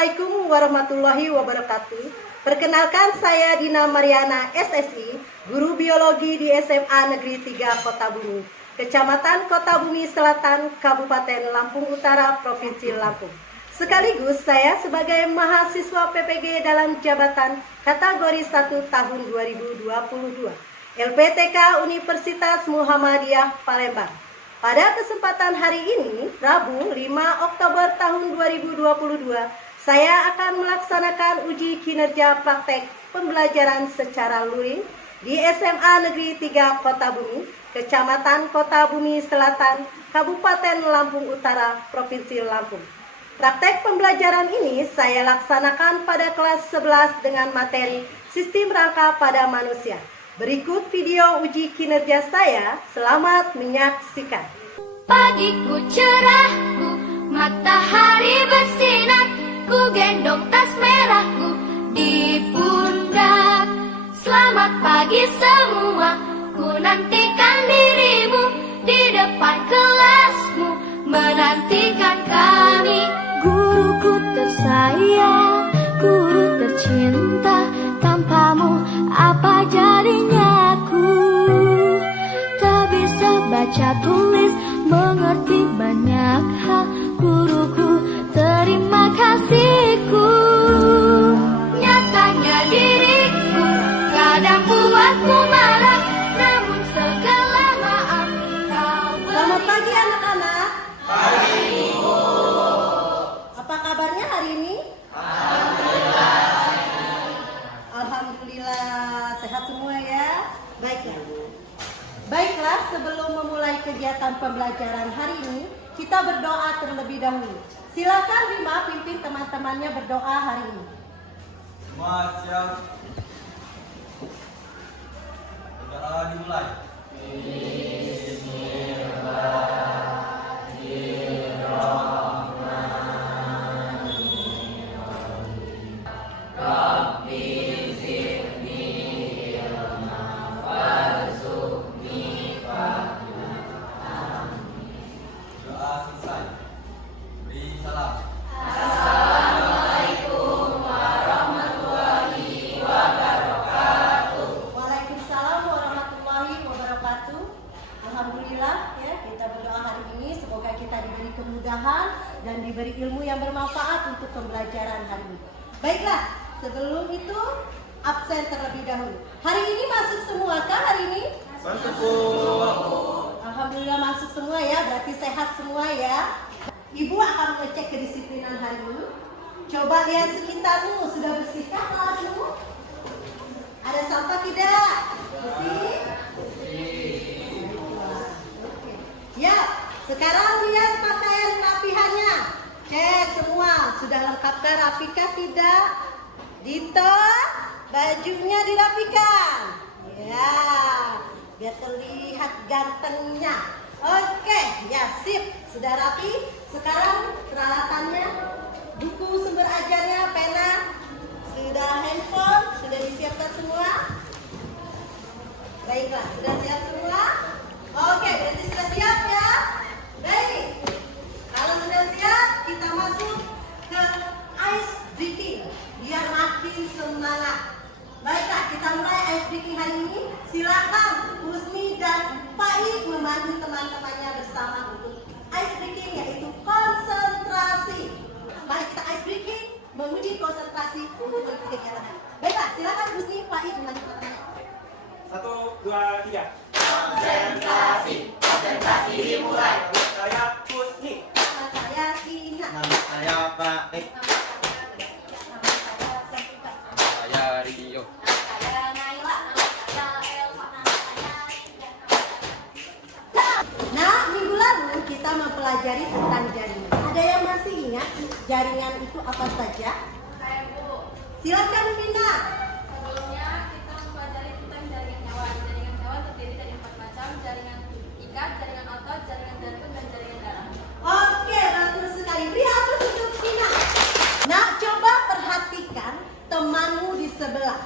Assalamualaikum warahmatullahi wabarakatuh. Perkenalkan, saya Dina Mariana SSI, guru biologi di SMA Negeri 3 Kota Bumi, Kecamatan Kota Bumi Selatan, Kabupaten Lampung Utara, Provinsi Lampung. Sekaligus saya sebagai mahasiswa PPG dalam jabatan kategori 1 tahun 2022, LPTK Universitas Muhammadiyah Palembang. Pada kesempatan hari ini, Rabu 5 Oktober tahun 2022, saya akan melaksanakan uji kinerja praktek pembelajaran secara luring di SMA Negeri 3 Kota Bumi, Kecamatan Kota Bumi Selatan, Kabupaten Lampung Utara, Provinsi Lampung. Praktek pembelajaran ini saya laksanakan pada kelas 11 dengan materi Sistem Rangka pada Manusia. Berikut video uji kinerja saya, selamat menyaksikan. Pagiku cerahku, matahari bersinar, ku gendong tas merahku di pundak. Selamat pagi semua, ku nantikan dirimu di depan kelasmu, menantikan kami. Guruku tersayang, guru tercinta, tanpamu apa jadinya aku? Tak bisa baca tulis, mengerti banyak hal. Guruku, terima kasihku. Nyatanya diriku kadang buatmu marah, namun segala maaf kau beri. Selamat pagi anak-anak. Apa kabarnya hari ini? Alhamdulillah, sehat semua ya. Baiklah, sebelum memulai kegiatan pembelajaran hari ini, kita berdoa terlebih dahulu. Silakan Bima pimpin teman-temannya berdoa hari ini. Semua siap. Berdoa dimulai. Doa selesai. Beri salam. Waalaikumsalam warahmatullahi wabarakatuh. Alhamdulillah ya, kita berdoa hari ini semoga kita diberi kemudahan dan diberi ilmu yang bermanfaat untuk pembelajaran hari ini. Baiklah, sebelum itu absen terlebih dahulu. Hari ini masuk semua kah hari ini? Masuk. Alhamdulillah masuk semua ya, berarti sehat semua ya. Ibu akan mengecek kedisiplinan hari ini. Coba lihat sekitarmu, sudah bersihkah kelasmu? Ada sampah tidak? Bersih? Oke. Ya, sekarang lihat pakaian rapihannya. Cek semua, sudah lengkapkah rapikah tidak? Dito, bajunya dirapikan. Ya, biar terlihat gantengnya. Oke, ya sip, sudah rapi. Sekarang peralatannya, buku sumber ajarnya, pena, sudah handphone, sudah disiapkan semua. Baiklah, sudah siap semua? Oke, berarti sudah siap ya? Baik, kalau sudah siap, kita masuk ke ice breaking, biar makin semangat. Baiklah, kita mulai ice breaking hari ini. Silakan Husni dan Faiz membantu teman-temannya bersama untuk ice breaking, yaitu konsentrasi. Mari kita ice breaking, menguji konsentrasi untuk kegiatan hari. Baiklah, silakan Husni, Faiz membantu teman-temannya. 1, 2, 3. Konsentrasi dimulai. Saya Husni. Nama saya Tina. Nama saya Pak. Saya Rio. Nah, minggu lalu kita mempelajari tentang jaringan. Ada yang masih ingat jaringan itu apa saja? Saya Bu, Silakan Tina. sebelumnya kita mempelajari tentang jaringan hewan. Jaringan hewan terdiri dari 4 macam: jaringan ikat, jaringan otot, jaringan jantung, dan jaringan darah. Oke, bagus sekali. Beri aplaus untuk Tina. Nah, coba perhatikan temanmu di sebelah.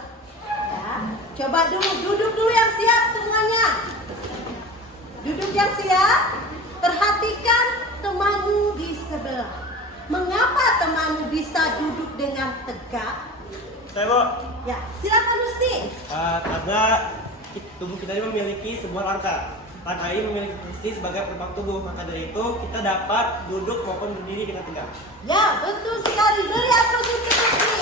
Ya, coba duduk dulu yang siap semuanya. Duduk yang siap. Perhatikan temanmu di sebelah. Mengapa temanmu bisa duduk Saya Bu, Ya, silakan Gusti. karena tubuh kita ini memiliki sebuah rangka. Rangka ini memiliki fungsi sebagai pelengkap tubuh. Maka dari itu kita dapat duduk maupun berdiri dengan tegak. Ya, betul sekali. Beri aplaus untuk Gusti.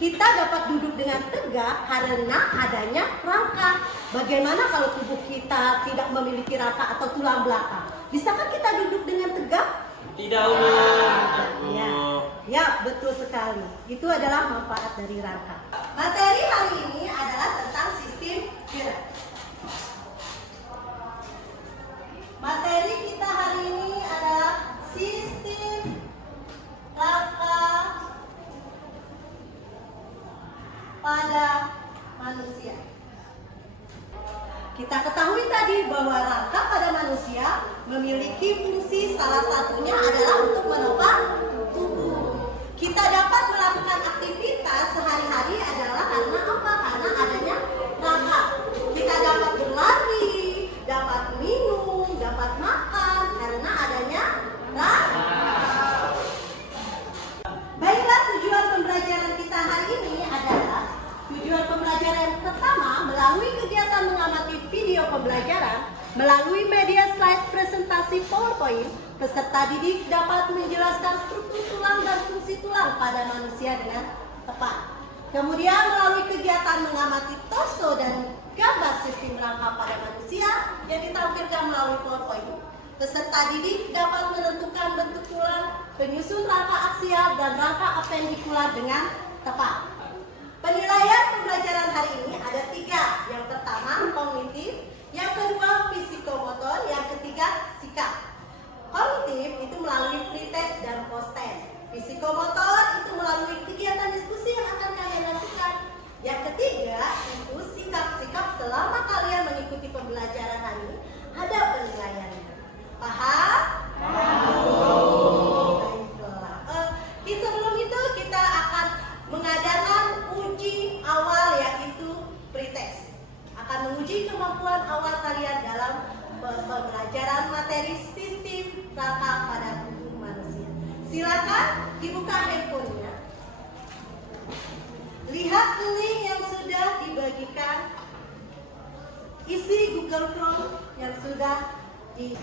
Kita dapat duduk dengan tegak karena adanya rangka. Bagaimana kalau tubuh kita tidak memiliki rangka atau tulang belakang? Bisakah kita duduk dengan tegak? Tidak umum. Ya, betul sekali. Itu adalah manfaat dari rangka. Materi hari ini adalah tentang sistem gerak. Materi kita hari ini adalah sistem rangka pada manusia. Kita ketahui tadi bahwa rangka pada manusia memiliki fungsi, salah satunya adalah untuk menopang tubuh. Kita dapat melakukan aktivitas sehari-hari adalah karena apa? Karena adanya rangka. Kita dapat berlari, dapat minum, dapat makan karena adanya rangka. Baiklah, tujuan pembelajaran kita hari ini adalah tujuan pembelajaran yang pertama melalui kegiatan mengamati video pembelajaran melalui media slide presentasi PowerPoint. Peserta didik dapat menjelaskan struktur tulang dan fungsi tulang pada manusia dengan tepat. Kemudian melalui kegiatan mengamati torso dan gambar sistem rangka pada manusia yang ditampilkan melalui PowerPoint. Peserta didik dapat menentukan bentuk tulang, penyusun rangka aksial dan rangka apendikular dengan tepat. Penilaian pembelajaran hari ini ada 3. Yang pertama kognitif, yang kedua psikomotor, yang ketiga sikap. Kognitif itu melalui pretest dan post-test. Psikomotor itu melalui kegiatan diskusi yang akan kalian lakukan. Yang ketiga itu sikap-sikap selama kalian mengikuti pembelajaran hari ini ada penilaiannya. Paham? Baiklah. Sebelum itu kita akan mengadakan uji awal yaitu pretest. Akan menguji kemampuan awal kalian dalam pembelajaran materi sistem rangka pada tubuh manusia. Silakan dibuka handphonenya. Lihat link yang sudah dibagikan. Isi Google Chrome yang sudah di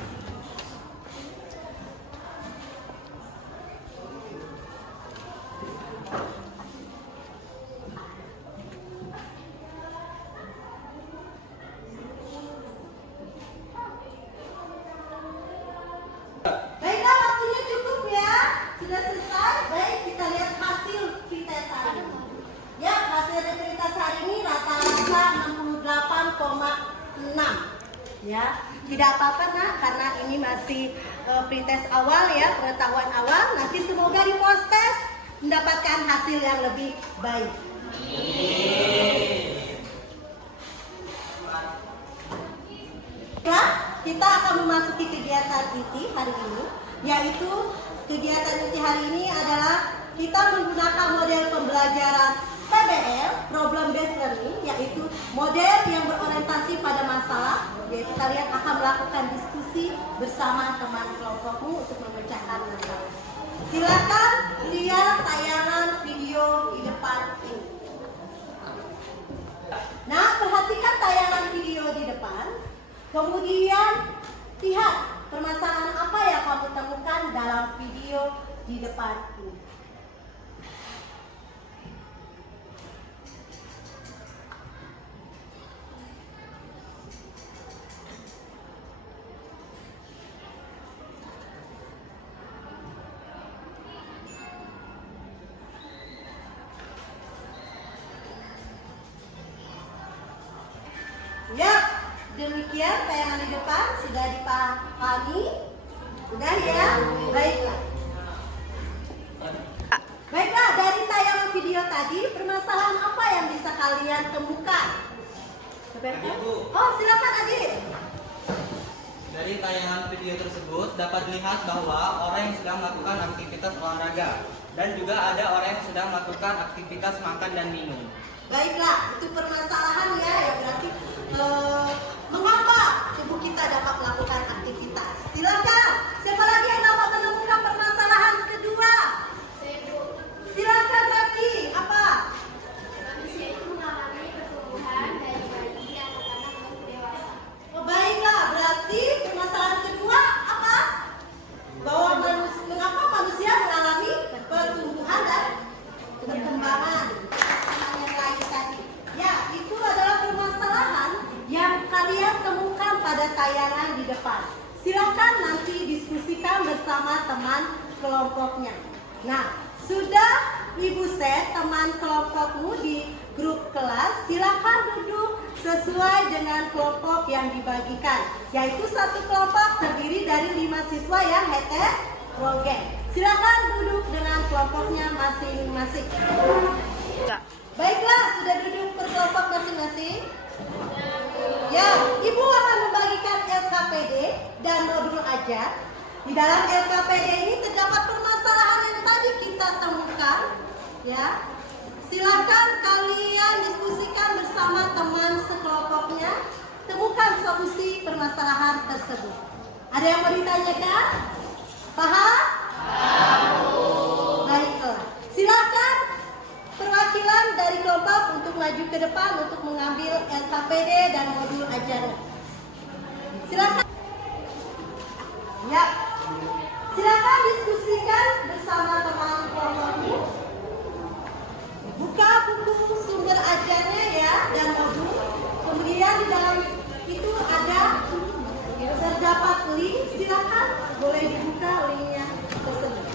Baiklah, waktunya cukup ya. Sudah selesai. Baik, kita lihat hasil pretest hari ini. Ya, hasil pretest hari ini rata-rata 68,6. Ya, tidak apa-apa nak, karena ini masih pretest awal ya, pengetahuan awal. Nanti semoga di post test mendapatkan hasil yang lebih baik. Baiklah, kita akan memasuki kegiatan inti hari ini, yaitu kegiatan inti hari ini adalah kita menggunakan model pembelajaran PBL, Problem Based Learning, yaitu model yang berorientasi pada masalah, yaitu kalian akan melakukan diskusi bersama teman kelompokmu untuk memecahkan masalah. Silakan lihat tayangan video di depan ini. Nah, perhatikan tayangan video di depan. Kemudian lihat permasalahan apa yang kamu temukan dalam video di depan ini. Ya, demikian tayangan di depan sudah dipahami. Sudah ya? Baiklah. Baiklah, dari tayangan video tadi, permasalahan apa yang bisa kalian temukan? Oh, silakan Adit. Dari tayangan video tersebut dapat dilihat bahwa orang yang sedang melakukan aktivitas olahraga dan juga ada orang yang sedang melakukan aktivitas makan dan minum. Baiklah, itu permasalahan ya, berarti mengapa tubuh kita dapat melakukan aktivitas. Silakan, siapa lagi yang dapat menemukan permasalahan kedua? Silakan Rati, apa kelompoknya. Nah, sudah Ibu set teman kelompokmu di grup kelas, silakan duduk sesuai dengan kelompok yang dibagikan, yaitu satu kelompok terdiri dari 5 siswa yang heterogen. Silakan duduk dengan kelompoknya masing-masing. Baiklah, sudah duduk per kelompok masing-masing. Ya, Ibu akan membagikan LKPD dan modul ajar. Di dalam LKPD ini terdapat permasalahan yang tadi kita temukan. Ya, silakan kalian diskusikan bersama teman sekelompoknya. Temukan solusi permasalahan tersebut. Ada yang mau ditanyakan? Paham? Baiklah, silakan perwakilan dari kelompok untuk maju ke depan untuk mengambil LKPD dan modul ajarnya. Silakan. Ya, silakan diskusikan bersama teman kelompokmu. Buka buku sumber ajarnya ya dan modul. Kemudian di dalam itu ada terdapat link. Silakan boleh dibuka linknya tersebut.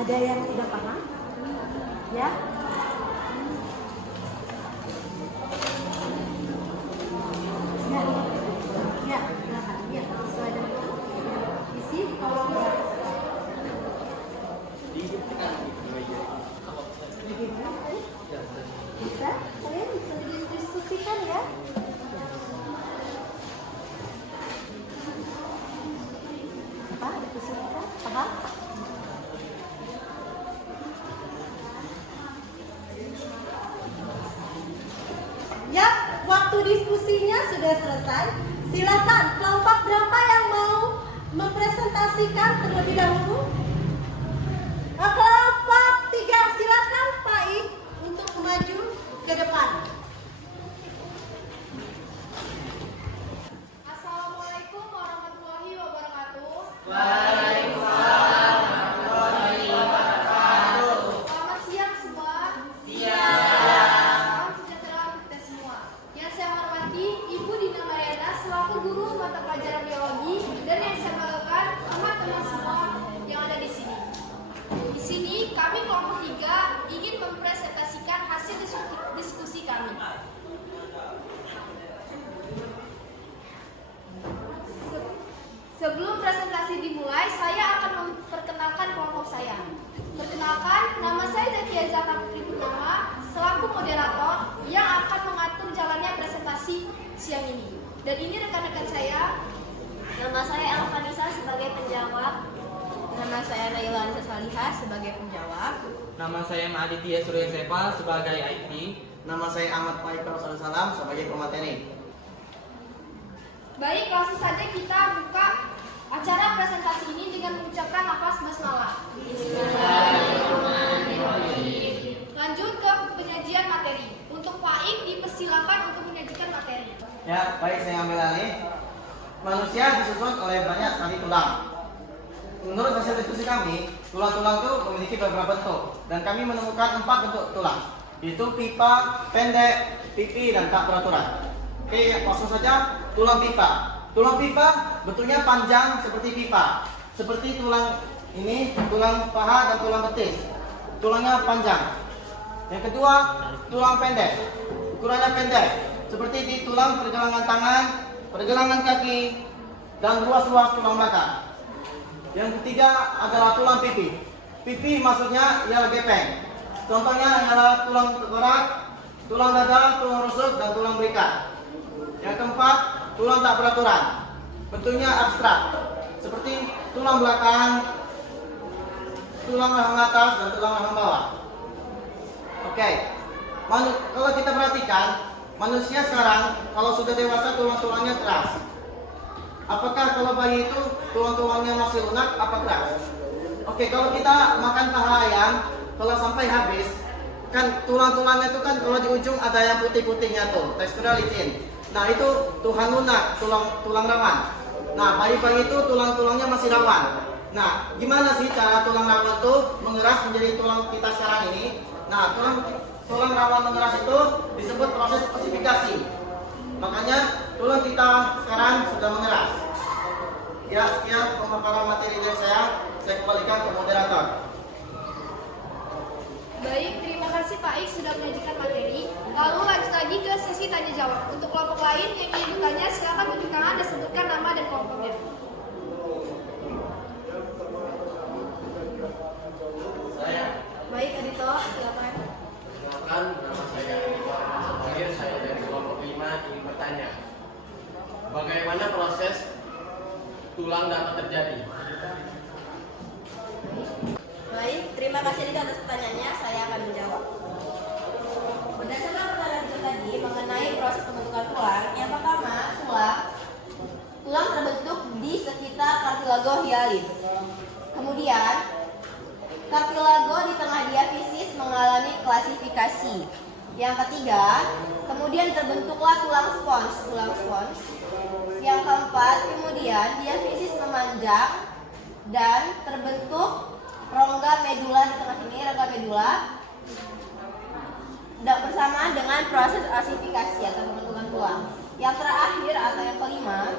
Ada yang sudah paham? Ya? Ya, ya, silakan. Ya, sesuai dengan isi kolom ya. Bisa? Kalian bisa diskusikan ya? Apa? Ada kesulitan? Paham? Ya, waktu diskusinya sudah selesai. Silakan kelompok berapa yang mau mempresentasikan terlebih dahulu? Kelompok 3, silakan Pak I untuk maju ke depan. Assalamualaikum warahmatullahi wabarakatuh. Selamat siang semua. Salam sejahtera untuk kita semua. Yang saya hormati Ibu Dina Mariana selaku guru mata pelajaran biologi dan yang saya banggakan teman-teman semua yang ada di sini. Di sini kami kelompok 3 ingin mempresentasikan hasil diskusi kami. Sebelum presentasi dimulai, saya akan memperkenalkan kelompok saya. Perkenalkan, nama saya Zakia Zaka Putri Purnama, selaku moderator yang akan mengatur jalannya presentasi siang ini. Dan ini rekan-rekan saya. Nama saya Elvanisa sebagai penjawab. Nama saya Naila Anissa Salihah sebagai penjawab. Nama saya Aditya Surya Sepa sebagai IT. Nama saya Ahmad Faikal Salam sebagai pemateri. Baik, langsung saja kita buka acara presentasi ini dengan mengucapkan lafaz basmalah. Lanjut ke penyajian materi. Untuk Pak Ik dipersilakan untuk menyajikan materi. Ya, baik, saya ambil alih. Manusia disusun oleh banyak sekali tulang. Menurut hasil diskusi kami, tulang-tulang itu memiliki beberapa bentuk, dan kami menemukan 4 bentuk tulang, yaitu pipa, pendek, pipi, dan tak beraturan. Oke, langsung saja. Tulang pipa. Tulang pipa bentuknya panjang seperti pipa, seperti tulang ini, tulang paha dan tulang betis. Tulangnya panjang. Yang kedua, tulang pendek. Ukurannya pendek, seperti di tulang pergelangan tangan, pergelangan kaki, dan ruas-ruas tulang belakang. Yang ketiga adalah tulang pipi. Pipi maksudnya ialah gepeng. Contohnya adalah tulang tengkorak, tulang dada, tulang rusuk, dan tulang berikat. Yang keempat, tulang tak beraturan. Bentuknya abstrak, seperti tulang belakang, tulang rahang atas, dan tulang rahang bawah. Oke, kalau kita perhatikan, manusia sekarang kalau sudah dewasa tulang-tulangnya keras. Apakah kalau bayi itu tulang-tulangnya masih lunak apa keras? Oke, kalau kita makan paha ayam, kalau sampai habis, kan tulang-tulangnya itu kan kalau di ujung ada yang putih-putihnya tuh, teksturnya licin. Nah itu Tuhan lunak, tulang rawan. Nah bayi-bayi itu tulang-tulangnya masih rawan. Nah gimana sih cara tulang rawan itu mengeras menjadi tulang kita sekarang ini? Nah tulang rawan mengeras itu disebut proses osifikasi. Makanya tulang kita sekarang sudah mengeras. Ya sekian pemaparan materi dari saya kembalikan ke moderator. Baik, terima kasih Pak Ik sudah menyajikan materi. Lalu lanjut lagi ke sesi tanya jawab. Untuk kelompok lain yang ingin bertanya, silakan tunjuk tangan dan sebutkan nama dan kelompoknya. Saya. Baik, Adito, silakan. Kenalkan, nama saya Adito Zahir. Saya dari kelompok 5 ingin bertanya, bagaimana proses tulang dapat terjadi? Baik, terima kasih Dito atas pertanyaannya. Saya akan menjawab. Berdasarkan pertanyaan Dito tadi mengenai proses pembentukan tulang, yang pertama, tulang terbentuk di sekitar kartilago hialin. Kemudian, kartilago di tengah diafisis mengalami klasifikasi. Yang ketiga, kemudian terbentuklah tulang spons. Yang keempat, kemudian diafisis memanjang dan terbentuk rongga medula di tengah sini, rongga medula, bersamaan dengan proses osifikasi atau pembentukan tulang. Yang terakhir atau yang kelima,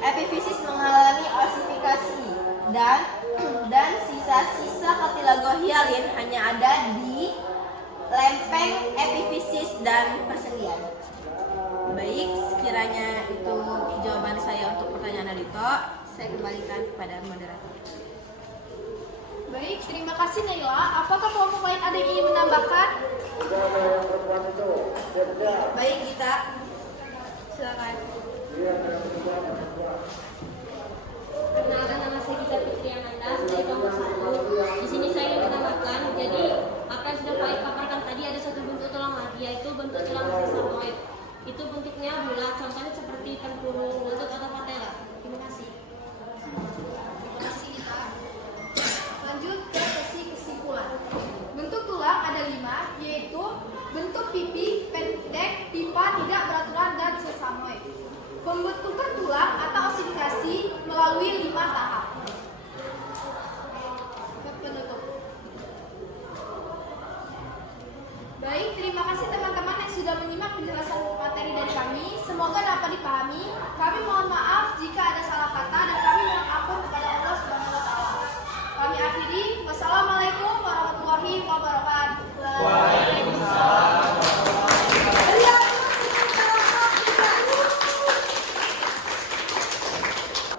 epifisis mengalami osifikasi dan sisa-sisa kartilago hialin hanya ada di lempeng epifisis dan persendian. Baik, sekiranya itu jawaban saya untuk pertanyaan Adito. Saya kembalikan kepada moderator. Baik, terima kasih Naila. Apakah kelompok lain ada yang ingin menambahkan? Baik, Gita. Silakan. Perkenalkan, nama saya Gita Fitri Amanda, dari kelompok 1. Di sini saya ingin menambahkan, jadi apa yang sudah Pak Ik paparkan tadi ada satu bentuk tulang lagi, yaitu bentuk tulang sesamoid. Itu bentuknya bulat, contohnya seperti tempurung lutut atau patella. Terima kasih. Terima kasih Dita. Lanjut ke sesi kesimpulan. Bentuk tulang ada 5, yaitu bentuk pipi, pendek, pipa, tidak beraturan, dan sesamoid. Pembentukan tulang atau osifikasi melalui 5 tahap. Penutup. Baik, terima kasih teman-teman yang sudah menyimak penjelasan materi dari kami. Semoga dapat dipahami. Kami mohon maaf jika ada salah kata dan kami mohon ampun kepada Allah Subhanahu wa taala. Kami akhiri. Wassalamualaikum warahmatullahi wabarakatuh.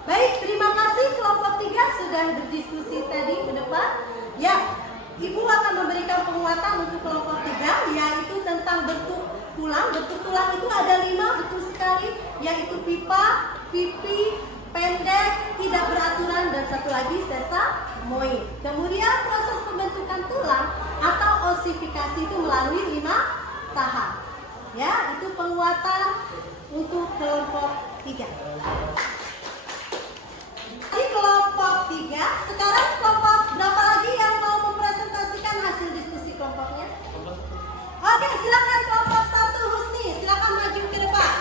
Baik, terima kasih kelompok 3 sudah berdiskusi tadi ke depan. Ya, Ibu akan memberikan penguatan untuk kelompok 3, yaitu tentang bentuk tulang. Bentuk tulang itu ada 5, betul sekali, yaitu pipa, pipi, pendek, tidak beraturan, dan satu lagi sesamoid. Kemudian proses pembentukan tulang atau osifikasi itu melalui 5 tahap. Ya, itu penguatan untuk kelompok 3. Ini kelompok 3. Sekarang kelompok berapa lagi yang mau mempresentasikan hasil diskusi kelompoknya? Oke, silakan kelompok 1 Husni, silakan maju ke depan.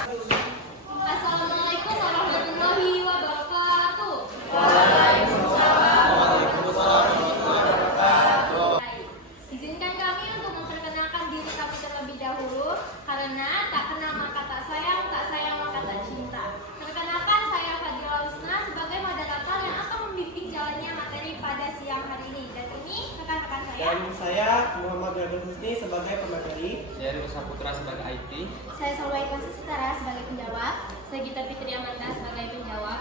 Assalamualaikum warahmatullahi wabarakatuh. Izinkan kami untuk memperkenalkan diri kami terlebih dahulu, karena tak kenal maka tak sayang maka tak cinta. Perkenalkan, saya Fadila Husna sebagai moderator yang akan membimbing jalannya materi pada siang hari ini. Dan ini rekan-rekan saya. Dan saya Muhammad Gadul Husni sebagai pemateri. Saya Rusa Putra sebagai IT. Saya Solway Konstitutara sebagai penjawab. Saya Gita Fitri Amanda sebagai penjawab.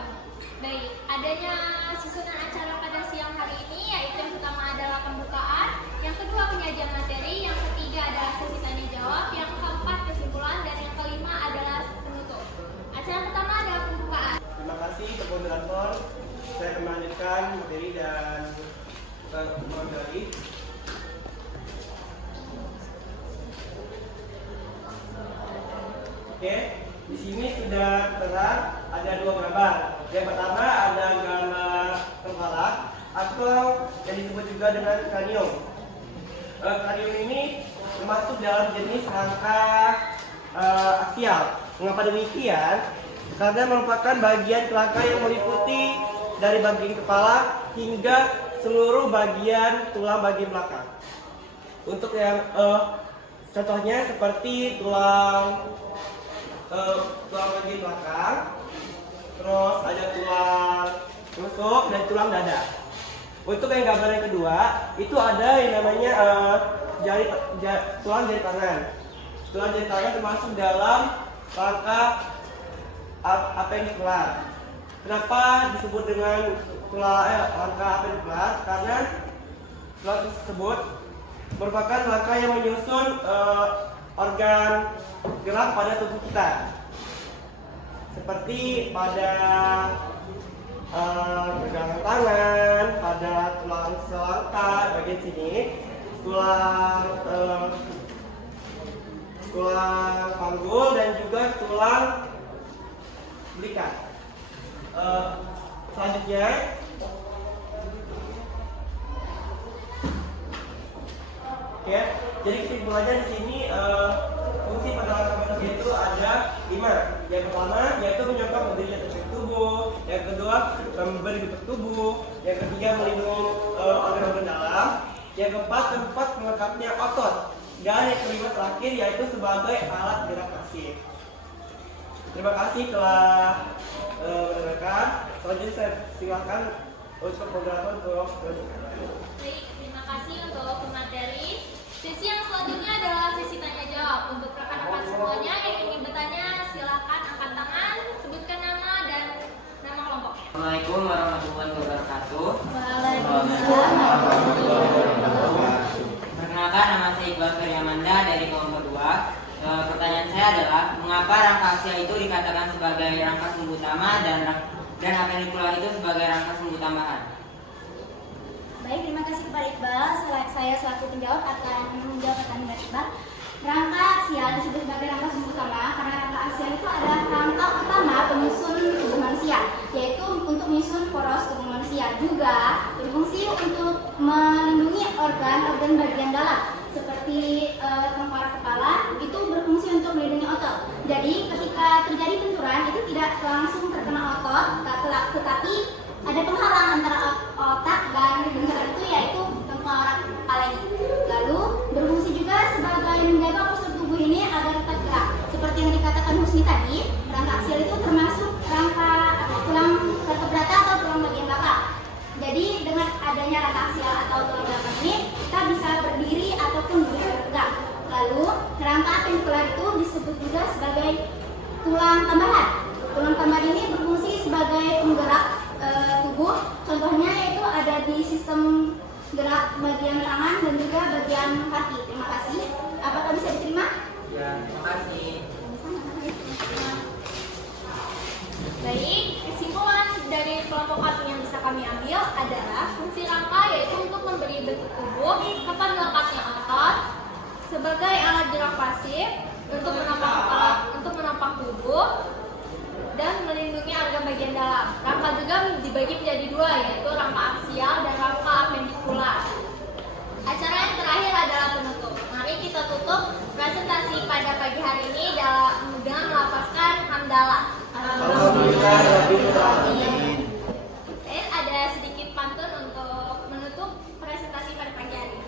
Baik, adanya susunan acara pada siang hari ini yaitu yang pertama adalah pembukaan, yang kedua penyajian materi, yang ketiga adalah sesi tanya jawab, yang keempat kesimpulan, dan yang kelima adalah penutup. Acara pertama adalah pembukaan. Terima kasih untuk moderator. Saya akan melanjutkan materi dan materi. Oke, di sini sudah terang ada 2 gambar. Yang pertama ada gambar kepala atau yang disebut juga dengan kranium. karium ini termasuk dalam jenis rangka aksial. Mengapa demikian? Karena merupakan bagian kerangka yang meliputi dari bagian kepala hingga seluruh bagian tulang bagian belakang. Untuk yang contohnya seperti tulang bagian belakang, terus ada tulang rusuk dan tulang dada. Untuk yang gambar yang kedua itu ada yang namanya tulang jari tangan. Tulang jari tangan termasuk dalam rangka apendikular. Kenapa disebut dengan rangka apendikular? Karena tulang tersebut merupakan rangka yang menyusun organ gerak pada tubuh kita, seperti pada pergelangan tangan, pada tulang selangkah bagian sini, tulang panggul dan juga tulang belikat. Selanjutnya oke, jadi kesimpulannya di sini fungsi pada rangka manusia itu ada 5. Yang pertama yaitu menyokong berdirinya struktur tubuh, yang kedua memberi bentuk tubuh, yang ketiga melindungi organ-organ dalam, yang keempat tempat melengkapnya otot, dan yang kelima terakhir yaitu sebagai alat gerak pasif. Terima kasih telah mendengarkan. Selanjutnya saya silakan untuk moderator untuk Baik, terima kasih untuk pemateri. Sesi yang selanjutnya adalah sesi tanya jawab. Untuk rekan-rekan semuanya yang ingin bertanya, silakan angkat tangan, sebutkan nama dan nama kelompoknya. Assalamualaikum warahmatullahi wabarakatuh. Perkenalkan, nama saya Iqbal Feryamanda dari kelompok 2. Pertanyaan saya adalah, mengapa rangka aksial itu dikatakan sebagai rangka sumbu utama dan apendikular itu sebagai rangka sumbu tambahan? Baik, terima kasih kepada Iqbal. Saya selaku penjawab akan menjawab pertanyaan Iqbal. Rangka aksial disebut sebagai rangka sumbu utama karena rangka aksial itu adalah rangka utama penyusun tubuh manusia, yaitu untuk menyusun poros tubuh manusia. Juga berfungsi untuk melindungi organ-organ bagian dalam seperti tengkorak kepala, itu berfungsi untuk melindungi otot. Jadi ketika terjadi benturan itu tidak langsung terkena otot, tetapi ada penghalang antara otak dan benturan itu, yaitu tengkorak kepala ini. Lalu berfungsi juga sebagai menjaga postur tubuh ini agar tetap gerak. Seperti yang dikatakan Husni tadi, rangka aksial itu termasuk rangka tulang vertebrata atau tulang bagian belakang. Jadi dengan adanya rangka aksial atau tulang belakang ini, kita bisa berdiri ataupun berdiri tegak. Lalu rangka apendikular itu disebut juga sebagai tulang tambahan. Tulang tambahan ini berfungsi sebagai penggerak tubuh. Contohnya yaitu ada di sistem gerak bagian tangan dan juga bagian kaki. Terima kasih. Apakah bisa diterima? Ya, terima kasih. Baik, kesimpulan dari kelompok kami yang bisa kami ambil adalah fungsi rangka yaitu untuk memberi bentuk tubuh, tempat melekatnya otot, sebagai alat gerak pasif untuk menopang tubuh dan melindungi organ bagian dalam. Rangka juga dibagi menjadi 2, yaitu rangka aksial dan rangka apendikular. Acara yang terakhir adalah penutup. Mari kita tutup presentasi pada pagi hari ini dengan melafazkan hamdalah. Ada sedikit pantun untuk menutup presentasi pada pagi hari ini.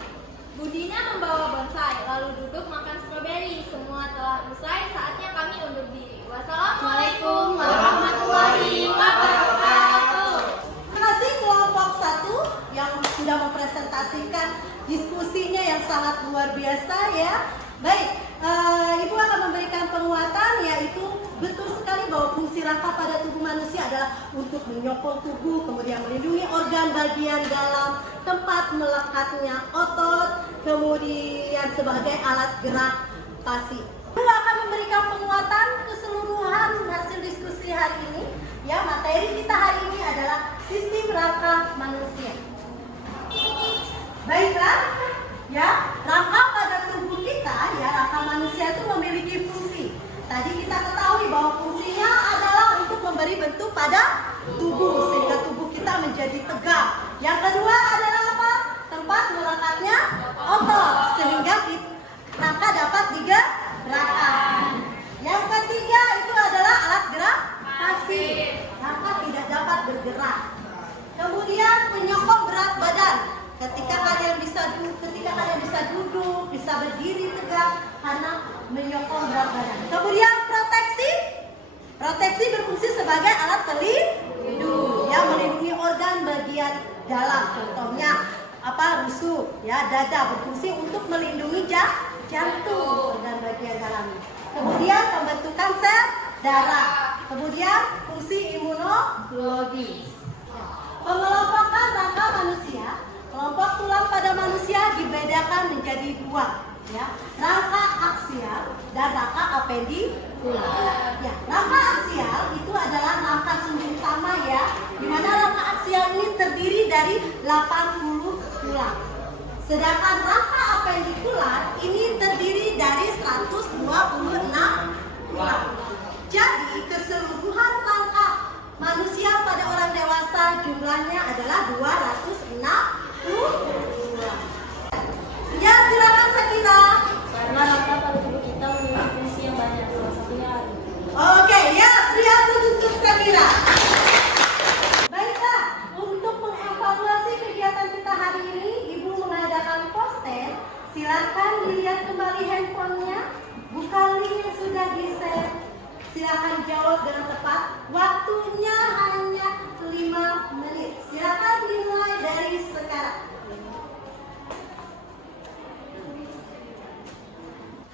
Budina membawa bonsai, lalu duduk makan stroberi. Semua telah usai, saatnya kami undur diri. Wassalamualaikum warahmatullahi wabarakatuh. Terima kasih kelompok 1 yang sudah mempresentasikan diskusinya yang sangat luar biasa ya. Baik, Ibu akan memberikan penguatan, yaitu betul sekali bahwa fungsi rangka pada tubuh manusia adalah untuk menyokong tubuh, kemudian melindungi organ bagian dalam, tempat melekatnya otot, kemudian sebagai alat gerak pasif. Ibu akan memberikan penguatan keseluruhan hasil diskusi hari ini. Ya, materi kita hari ini adalah sistem rangka manusia. Baiklah, ya, rangka pada tubuh kita, ya, rangka manusia itu memiliki fungsi. Tadi kita ketahui bahwa fungsinya adalah untuk memberi bentuk pada tubuh sehingga tubuh kita menjadi tegak. Yang kedua adalah apa? Tempat melekatnya otot. sehingga rangka dapat digerakkan. Yang ketiga itu adalah alat gerak pasif. Rangka tidak dapat bergerak. Kemudian penyokong berat badan. Ketika kalian bisa duduk, bisa berdiri tegak karena menyokong berat badan. Kemudian proteksi berfungsi sebagai alat pelindung yang melindungi organ bagian dalam. Contohnya rusuk, ya, dada berfungsi untuk melindungi jantung, organ bagian dalam. Kemudian pembentukan sel darah. Kemudian fungsi imunologis. Pengelompokan rangka manusia. Kelompok tulang pada manusia dibedakan menjadi dua, ya, rangka aksial dan rangka apendikular. Ya, rangka aksial itu adalah rangka sumbu utama, ya, di mana rangka aksial ini terdiri dari 80 tulang. Sedangkan rangka apendikular ini terdiri dari 126 tulang. Jadi keseluruhan rangka manusia pada orang dewasa jumlahnya adalah 260 tulang. Ya, silakan Sakina. Karena rangka pada tubuh kita memiliki fungsi yang banyak, salah satunya lari. Oke, ya, pria untuk Sakina. Baiklah, untuk mengevaluasi kegiatan kita hari ini, Ibu mengadakan poster. Silakan dilihat kembali handphonenya, buka link yang sudah di-share. Silakan jawab dengan tepat. Waktunya hanya 5 menit. Silakan dimulai dari sekarang.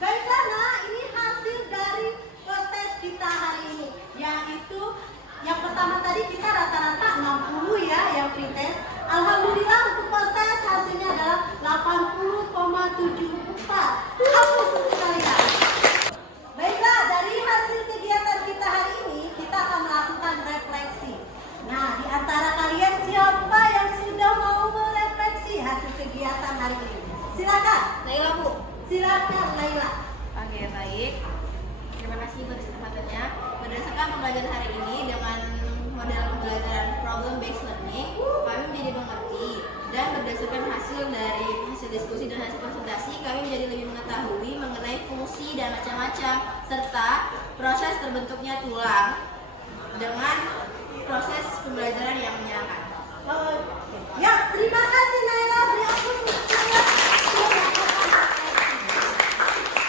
Baiklah, nah ini hasil dari poster kita hari ini, yaitu yang pertama tadi kita rata-rata 60, ya, yang pretest. Alhamdulillah untuk poster hasilnya adalah 80,74. Hapus untuk kalian. Baiklah, dari hasil kegiatan kita hari ini, kita akan melakukan refleksi. Nah, di antara kalian siapa yang sudah mau merefleksi hasil kegiatan hari ini? Silakan. Naila, Bu. Silakan, Naila. Oke, baik. Terima kasih buat kesempatannya. Berdasarkan pembelajaran hari ini dengan model pembelajaran problem based learning, kami menjadi mengerti dan berdasarkan hasil diskusi dan hasil konsultasi, kami menjadi lebih mengetahui mengenai fungsi dan macam-macam serta proses terbentuknya tulang dengan proses pembelajaran yang menyenangkan. Ya, terima kasih Naila. Beri ampun untuk saya.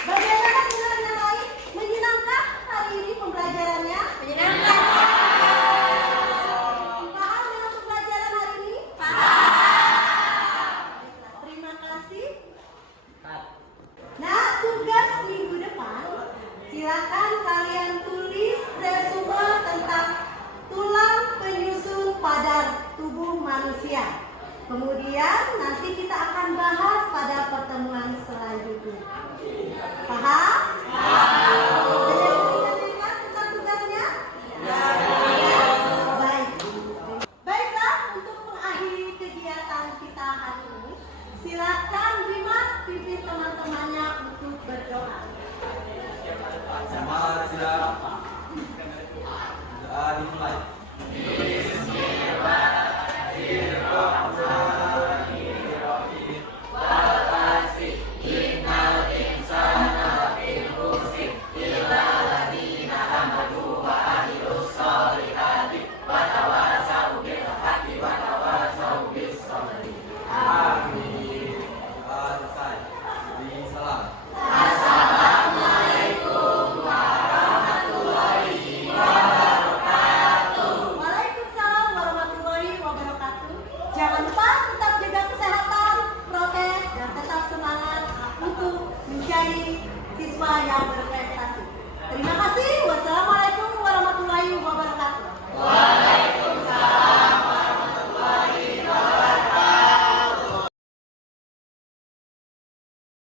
Bagaimana dengan yang lain? Menyenangkah hari ini pembelajarannya? Menyenangkan. Paham dengan pembelajaran hari ini? Terima kasih. Nah, tugas minggu depan, silakan kalian tulis resume tentang tulang penyusun pada tubuh manusia. Kemudian nanti kita akan bahas pada pertemuan selanjutnya. Paham? Ada yang mau ditanyakan tentang tugasnya? Baik. Baiklah, untuk mengakhiri kegiatan kita hari ini, silakan Bima pimpin teman-temannya untuk berdoa. Sama siap. Doa dimulai. Selesai. Beri salam. Waalaikumsalam warahmatullahi wabarakatuh. Jangan lupa tetap jaga kesehatan, prokes, dan tetap semangat untuk menjadi siswa yang berprestasi.